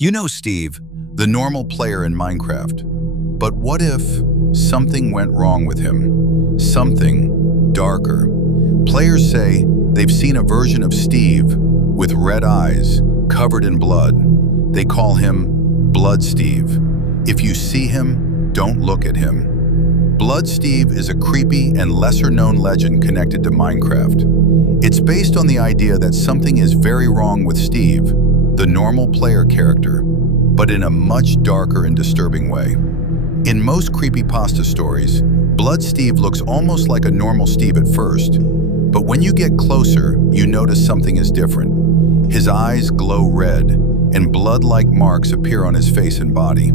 You know Steve, the normal player in Minecraft. But what if something went wrong with him? Something darker. Players say they've seen a version of Steve with red eyes, covered in blood. They call him Blood Steve. If you see him, don't look at him. Blood Steve is a creepy and lesser-known legend connected to Minecraft. It's based on the idea that something is very wrong with Steve, the normal player character, but in a much darker and disturbing way. In most creepypasta stories, Blood Steve looks almost like a normal Steve at first, but when you get closer, you notice something is different. His eyes glow red, and blood-like marks appear on his face and body.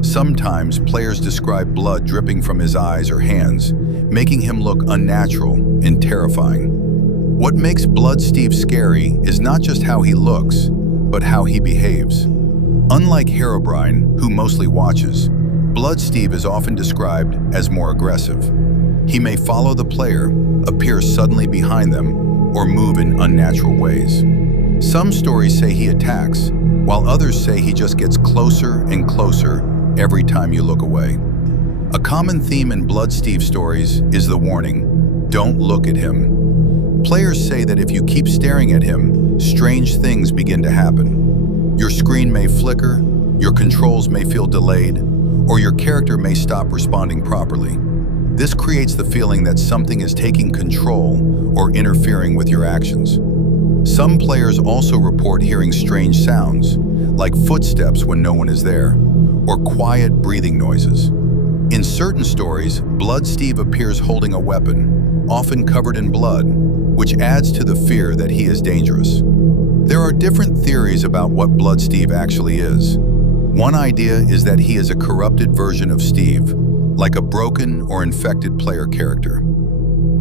Sometimes players describe blood dripping from his eyes or hands, making him look unnatural and terrifying. What makes Blood Steve scary is not just how he looks, but how he behaves. Unlike Herobrine, who mostly watches, Blood Steve is often described as more aggressive. He may follow the player, appear suddenly behind them, or move in unnatural ways. Some stories say he attacks, while others say he just gets closer and closer every time you look away. A common theme in Blood Steve stories is the warning, "Don't look at him." Players say that if you keep staring at him, strange things begin to happen. Your screen may flicker, your controls may feel delayed, or your character may stop responding properly. This creates the feeling that something is taking control or interfering with your actions. Some players also report hearing strange sounds, like footsteps when no one is there, or quiet breathing noises. In certain stories, Blood Steve appears holding a weapon, often covered in blood, which adds to the fear that he is dangerous. There are different theories about what Blood Steve actually is. One idea is that he is a corrupted version of Steve, like a broken or infected player character.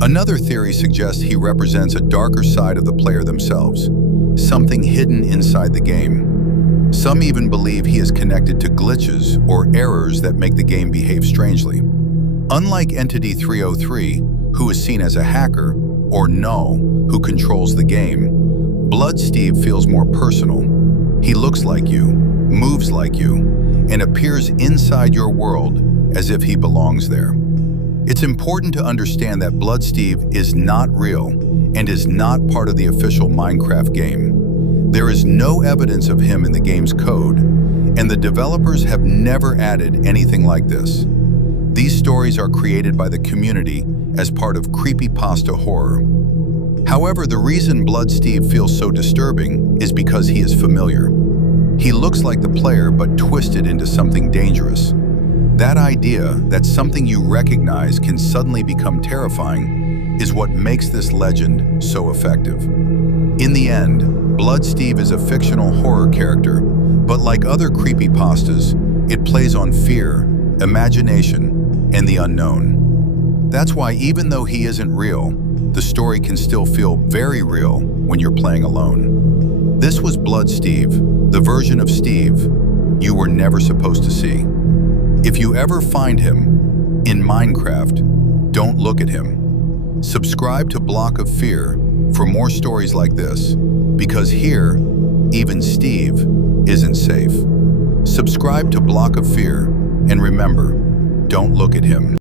Another theory suggests he represents a darker side of the player themselves, something hidden inside the game. Some even believe he is connected to glitches or errors that make the game behave strangely. Unlike Entity 303, who is seen as a hacker, or Null, who controls the game, Blood Steve feels more personal. He looks like you, moves like you, and appears inside your world as if he belongs there. It's important to understand that Blood Steve is not real and is not part of the official Minecraft game. There is no evidence of him in the game's code, and the developers have never added anything like this. These stories are created by the community as part of creepypasta horror. However, the reason Blood Steve feels so disturbing is because he is familiar. He looks like the player but twisted into something dangerous. That idea that something you recognize can suddenly become terrifying is what makes this legend so effective. In the end, Blood Steve is a fictional horror character, but like other creepypastas, it plays on fear, imagination, and the unknown. That's why even though he isn't real, the story can still feel very real when you're playing alone. This was Blood Steve, the version of Steve you were never supposed to see. If you ever find him in Minecraft, don't look at him. Subscribe to Block of Fear for more stories like this, because here, even Steve isn't safe. Subscribe to Block of Fear, and remember, don't look at him.